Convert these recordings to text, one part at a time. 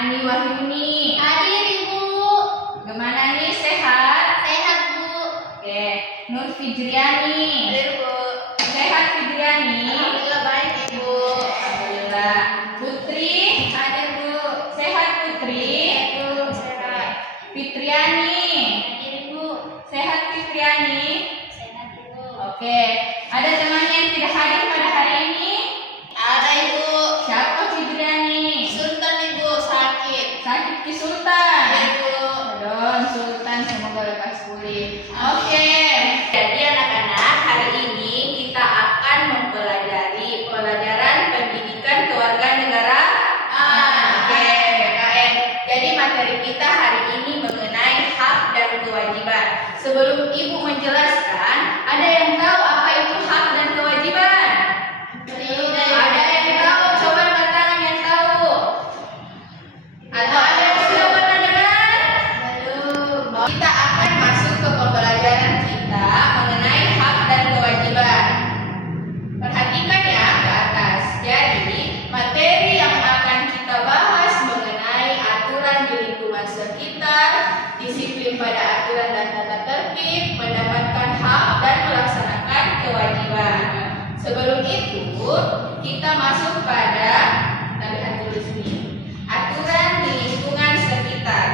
Ani Wahyuni. Hadir Ibu. Bagaimana nih, sehat? Sehat Bu. Oke. Nur Fijriani. Hadir Bu. Sehat Fijriani? Alhamdulillah baik Ibu. Alhamdulillah. Putri. Hadir Bu. Sehat Putri? Ibu sehat. Fitriani. Hadir Ibu. Sehat Fitriani? Sehat Ibu. Oke. Ada teman yang tidak hadir pada hari ini? Ada Ibu. Siapa Fijriani? Sultan Ibu sakit. Sakit Ki Sultan. Ibu. Don Sultan, semoga lekas pulih. Oke. Jadi anak-anak, hari ini kita akan mempelajari pelajaran pendidikan kewarganegaraan. Oke, PKN. Jadi materi kita hari ini mengenai hak dan kewajiban. Sebelum Ibu menjelaskan, ada yang tahu apa itu hak dan kewajiban? Ada yang tahu? Coba angkat tangan yang tahu. Atau ada yang sudah pernah dengar? Belum. Kita akan masuk ke pembelajaran kita mengenai hak dan kewajiban. Perhatikan ya ke atas. Jadi, materi yang akan kita bahas mengenai aturan di lingkungan sekitar, disiplin pada aturan dan tata tertib, mendapatkan hak dan melaksanakan kewajiban. Sebelum itu, kita masuk pada lihat dulu sini. Aturan di lingkungan sekitar.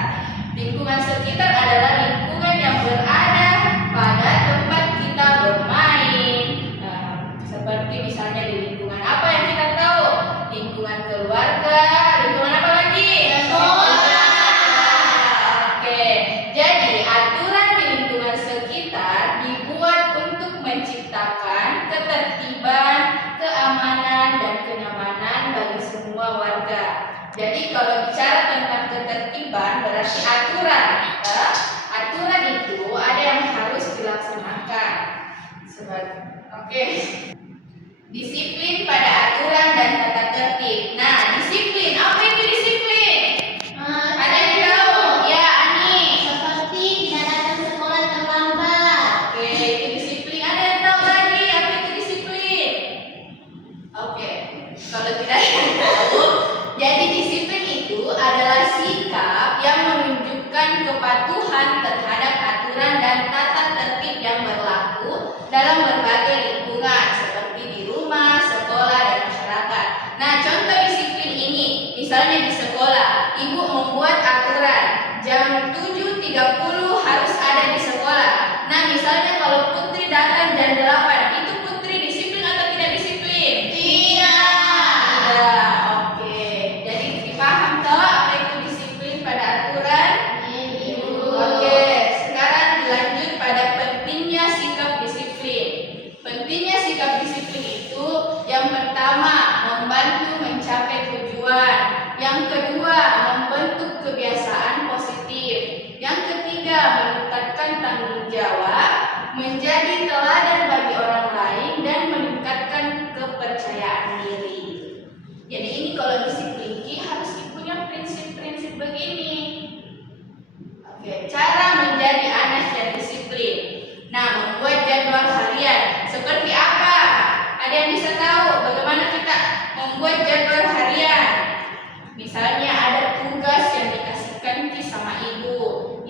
Lingkungan sekitar adalah lingkungan yang berada pada tempat kita bermain. Seperti misalnya di lingkungan apa yang kita tahu? Lingkungan keluarga, lingkungan apa lagi? Sekolah. Oke, jadi aturan di lingkungan sekitar dibuat untuk menciptakan ketertiban, keamanan, dan kenyamanan bagi semua warga. Jadi kalau bicara tentang ketertiban berarti aturan. Aturan itu ada yang harus dilaksanakan. Oke. Disiplin pada aturan dan tata tertib. Nah, disiplin. Apa itu disiplin? Ada yang tahu? Ya, Ani. Seperti tidak datang sekolah terlambat. Oke, itu disiplin. Ada yang tahu lagi apa itu disiplin? Oke, kalau tidak ada yang tahu, jadi disiplin itu adalah sikap yang menunjukkan kepatuhan terhadap aturan dan tata tertib yang berlaku dalam berbagai lingkungan seperti di rumah, sekolah, dan masyarakat. Nah, contoh disiplin ini, misalnya di sekolah, ibu membuat aturan jam 7.30 harus ada di sekolah. Nah, misalnya kalau Putri datang jam 8, itu Putri disiplin atau tidak disiplin? Tidak. Oke. Jadi dipaham toh apa itu disiplin pada aturan? Oke, sekarang dilanjut pada pentingnya sikap disiplin. Pentingnya sikap disiplin itu yang pertama membantu mencapai tujuan, yang kedua membentuk kebiasaan positif, yang ketiga meningkatkan tanggung jawab, menjadi teladan bagi orang lain dan meningkatkan kepercayaan diri. Jadi ini kalau disiplin harus punya prinsip-prinsip begini. Oke, cara menjadi anak yang disiplin. Nah, membuat jadwal harian. Seperti apa? Ada yang bisa tahu bagaimana kita membuat jadwal harian? Misalnya ada tugas yang dikasihkan sama ibu,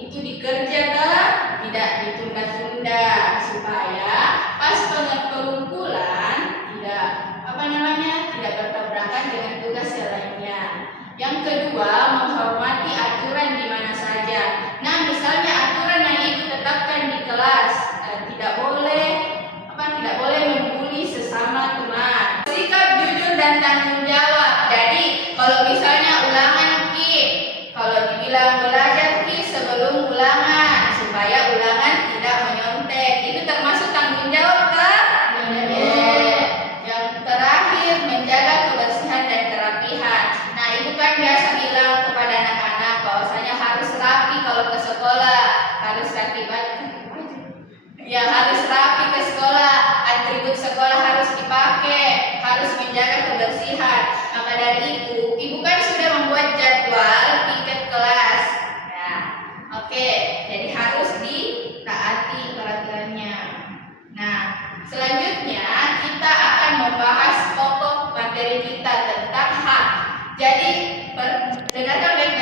itu dikerjakan, tidak ditunda-tunda supaya pas pengumpulan tidak bertabrakan dengan tugas yang lainnya. Yang kedua, menghormati aturan di mana saja. Nah, misalnya aturan yang ibu tetapkan di kelas, tidak boleh membuli sesama teman. Sikap jujur dan tanggung jawab. Jadi, kalau misalnya ulangan Ki, kalau dibilang belajar Ki sebelum ulangan supaya ulangan tidak menyontek, itu termasuk tanggung jawab kan? Yang terakhir, menjaga kebersihan dan kerapihan. Nah, ibu kan biasa bilang kepada anak-anak bahwasanya harus rapi kalau ke sekolah, harus rapi baju. Ya, harus rapi ke sekolah, atribut sekolah harus dipakai, harus menjaga kebersihan. Maka dari itu, ibu kan sudah membuat jadwal tiket kelas. Nah, oke, jadi harus ditaati peraturannya. Nah, selanjutnya kita akan membahas pokok materi kita tentang hak. Jadi, dengarkan baik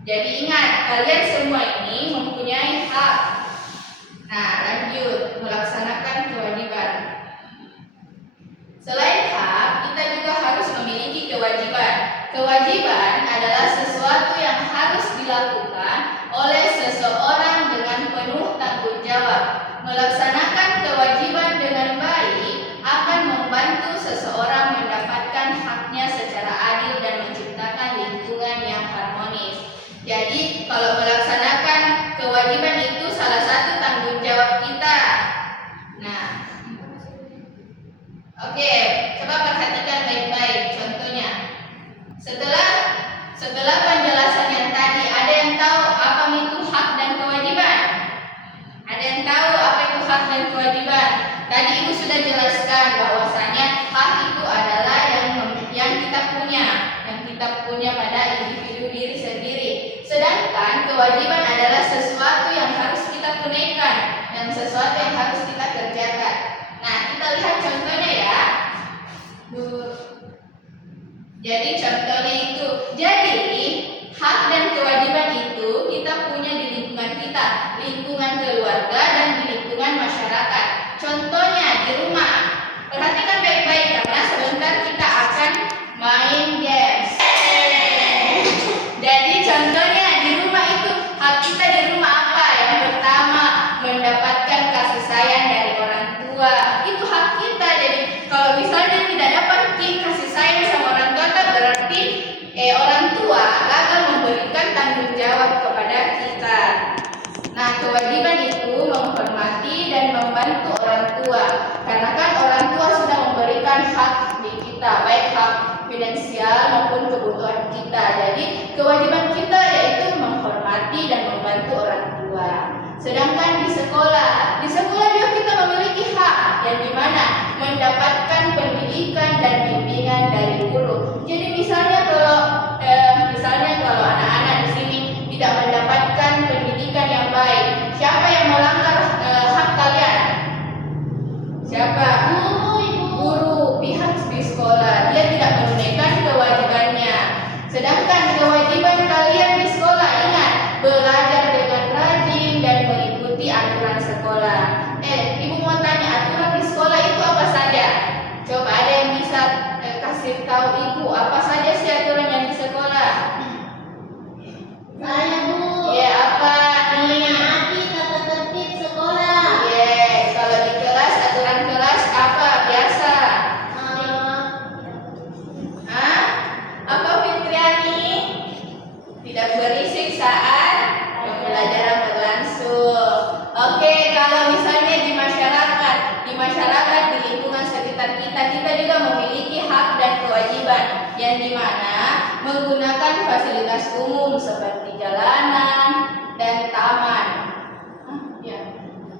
Jadi ingat, kalian semua ini mempunyai hak. Nah, lanjut melaksanakan kewajiban. Selain hak, kita juga harus memiliki kewajiban. Kewajiban adalah sesuatu yang harus dilakukan oleh seseorang dengan penuh tanggung jawab. Melaksanakan kewajiban dengan baik akan membantu seseorang mendapatkan haknya secara adil dan menciptakan lingkungan yang harmonis. Jadi, kalau melaksanakan kewajiban itu salah satu tanggung jawab kita. Nah, oke, coba perhatikan baik-baik contohnya. Setelah penjelasan yang tadi, ada yang tahu apa itu hak dan kewajiban? Ada yang tahu apa itu hak dan kewajiban? Tadi Ibu sudah jelaskan bahwasanya hak itu adalah yang kita punya pada individu diri sendiri. Sedangkan kewajiban adalah sesuatu yang harus kita tunaikan, dan sesuatu yang harus kita kerjakan. Nah, kita lihat contohnya ya. Jadi contohnya itu, jadi hak dan kewajiban itu kita punya di lingkungan kita, lingkungan keluarga dan di lingkungan masyarakat. Contohnya di rumah. Perhatikan baik-baik karena sebentar kita akan main games. Jadi contohnya di rumah itu, hak kita di rumah apa? Yang pertama, mendapatkan kasih sayang dari orang tua. Itu hak kita. Jadi kalau misalnya tidak dapat kasih sayang sama orang tua, berarti orang tua gagal memberikan tanggung jawab kepada kita. Nah, kewajiban itu menghormati dan membantu orang tua. Karena kan orang tua sudah memberikan hak di kita, baik hak finansial maupun kebutuhan kita. Jadi kewajiban kita yaitu menghormati dan membantu orang tua. Sedangkan di sekolah juga kita memiliki hak, yang dimana mendapatkan pendidikan dan bimbingan dari guru. Jadi misalnya kalau anak-anak di sini tidak mendapatkan pendidikan yang baik, siapa yang melanggar hak kalian? Siapa? Guru, pihak di sekolah. Dia tidak menunaikan kewajibannya. Sedangkan kewajiban kalian di sekolah, ingat, belajar dengan rajin dan mengikuti aturan sekolah. Ibu mau tanya, aturan di sekolah itu apa saja? Coba ada yang bisa kasih tahu Ibu apa saja sih aturan yang di sekolah? Saya, Bu. Ya, apa nih? Menaati tata tertib sekolah. Kalau di kelas, aturan kelas apa biasa? Apa Fitriani? Tidak berisik saat pembelajaran berlangsung. Oke, kalau misalnya di masyarakat di lingkungan sekitar kita juga memiliki hak dan kewajiban, yang dimana menggunakan fasilitas umum seperti jalanan dan taman.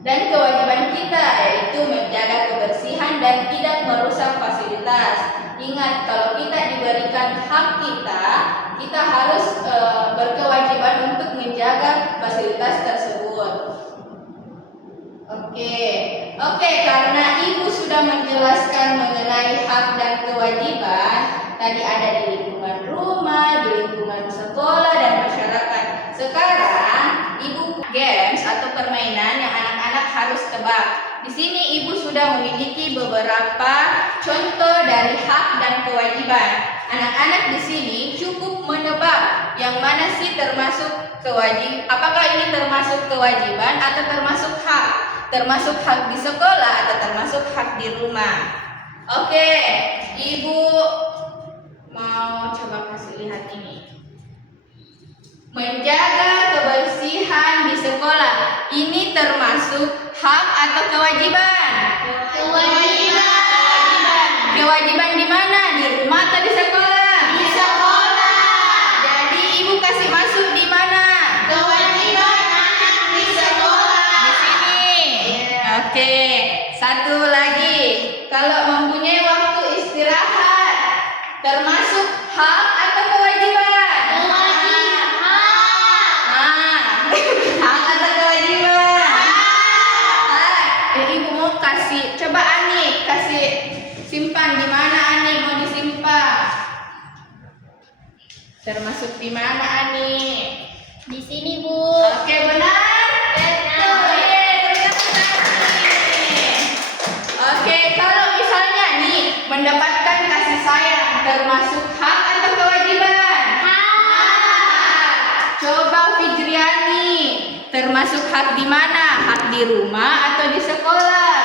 Dan kewajiban kita yaitu menjaga kebersihan dan tidak merusak fasilitas. Ingat, kalau kita diberikan hak kita harus berkewajiban untuk menjaga fasilitas tersebut. Oke, karena Ibu sudah menjelaskan mengenai hak dan kewajiban, tadi ada di lingkungan rumah, di lingkungan sekolah dan masyarakat. Sekarang Ibu games atau permainan yang anak-anak harus tebak. Di sini Ibu sudah memiliki beberapa contoh dari hak dan kewajiban. Anak-anak di sini cukup menebak yang mana sih termasuk kewajiban. Apakah ini termasuk kewajiban atau termasuk hak? Termasuk hak di sekolah atau termasuk hak di rumah? Oke, Ibu mau coba kasih lihat ini. Menjaga kebersihan di sekolah, ini termasuk hak atau kewajiban? Kewajiban di mana? Di rumah atau di sekolah? Di sekolah. Jadi Ibu kasih masuk di mana? Kewajiban anak di sekolah. Di sini. Oke, satu lagi. Kalau mempunyai waktu istirahat, termasuk hak atau kewajiban? Kewajiban. Hak atau kewajiban? Ibu mau kasih, coba Ani kasih simpan di mana Ani mau disimpan? Termasuk di mana Ani? Di sini, Bu. Oke, benar. Oke, terima kasih. Oke, kalau misalnya nih mendapatkan kasih sayang termasuk hak atau kewajiban? Coba Fijriani, termasuk hak di mana? Hak di rumah atau di sekolah?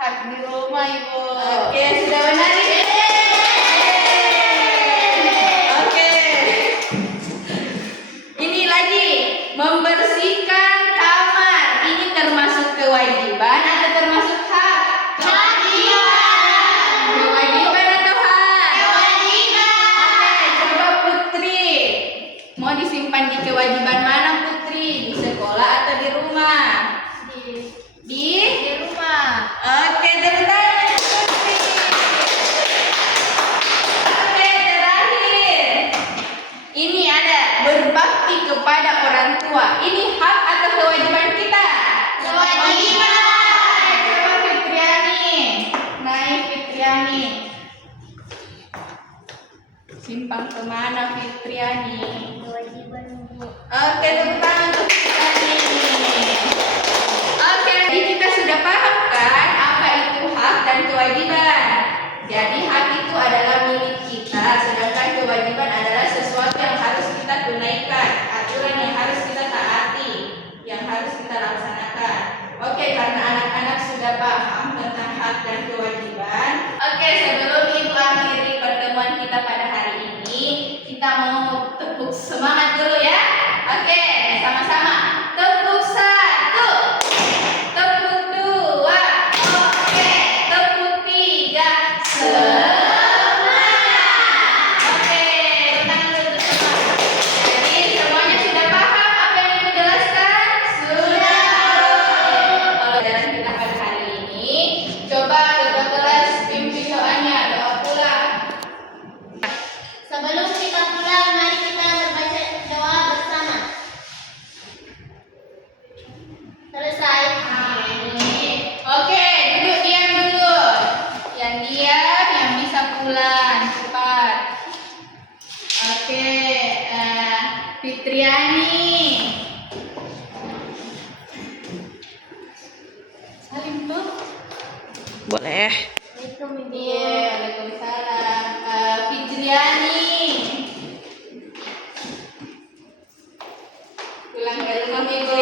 Hak di rumah, Ibu. Oke, sudah benar ini. Oke. Ini lagi, membersihkan kamar. Ini termasuk kewajiban atau termasuk hak? Kewajiban atau hak? Oke, coba Putri. Mau disimpan di kewajiban mana, Putri? Di sekolah atau di rumah? Di rumah. Oke, tepuk tangan Putri. Oke, terakhir. Ini ada berbakti kepada orang tua. Ini hak atau kewajiban kita? Kewajiban. Coba Fitriani. Naik Fitriani. Simpang kemana Fitriani? Kewajiban, Bu. Oke, tepuk tangan untuk Fitriani. Oke, jadi kita sudah paham kan apa itu hak dan kewajiban. Jadi hak itu adalah milik kita, sedangkan kewajiban adalah sesuatu yang harus kita tunaikan, aturan yang harus kita taati, yang harus kita laksanakan. Oke, karena anak-anak sudah paham tentang hak dan kewajiban. Oke, sebelum Ibu akhiri pertemuan kita pada hari ini, kita mau tepuk semangat dulu ya. Oke, sama-sama. Tepuk satu. Tepuk dua, oke. Tepuk tiga, semangat. Oke, tangan dulu teman. Jadi semuanya sudah paham apa yang Ibu jelaskan? Sudah. Kalau dalam kita pada hari ini, coba ketua kelas pimpin doanya, doa pulang. Sebelum kita pulang, mari kita berbaca doa bersama. Selesai. Oke, duduk diam dulu. Yang diam, yang bisa pulang cepat. Oke, Fitriani. Salim tuh. Boleh. Assalamualaikum, Ibu. Iya, waalaikumsalam. Fijriani. Pulang ke rumah, Ibu.